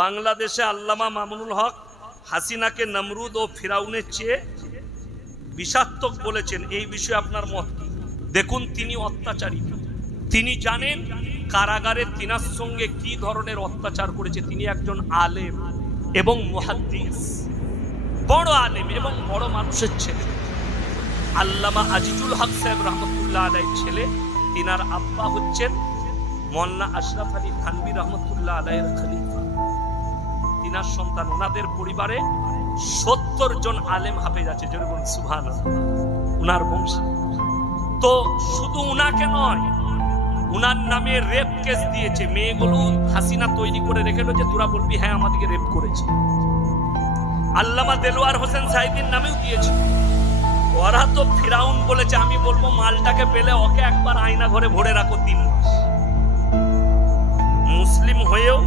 বাংলাদেশে আল্লামা মামুনুল হক হাসিনাকে নমরুদ ও ফিরাউনের চেয়ে বিষাক্তক বলেছেন। এই বিষয়ে আপনার মত কি? দেখুন, তিনি অত্যাচারী, তিনি জানেন কারাগারে তিনার সঙ্গে কি ধরনের অত্যাচার করেছে। তিনি একজন আলেম এবং মুহাদ্দিস, বড় আলেম এবং বড় মানুষের ছেলে। আল্লামা আজিজুল হক সাহেব রহমতুল্লাহ আলাইহির ছেলে, তিনার আব্বা হচ্ছেন মোল্লা আশরাফ আলী থানভী রহমতুল্লাহ আলাইহির খলিফা, তিনার সন্তান। ওনাদের পরিবারে 70 জন আলেম হাফেজ আছে, যেরকম সুবহানাল্লাহ, উনার বংশ। তো শুধু উনাকে নয়, উনার নামে রেপ কেস দিয়েছে। মেয়েগুলো হাসিনা তৈরি করে রেখেলো যে তোরা বলবি হ্যাঁ আমাদেরকে রেপ করেছে। আল্লামা দেলোয়ার হোসেন সাইদির নামেও দিয়েছে। ওরা তো ফিরাউন বলেছে। আমি বলবো মালটাকে পেলে ওকে একবার আয়না ঘরে ভরে রাখো 3 মাস। মুসলিম হয়েও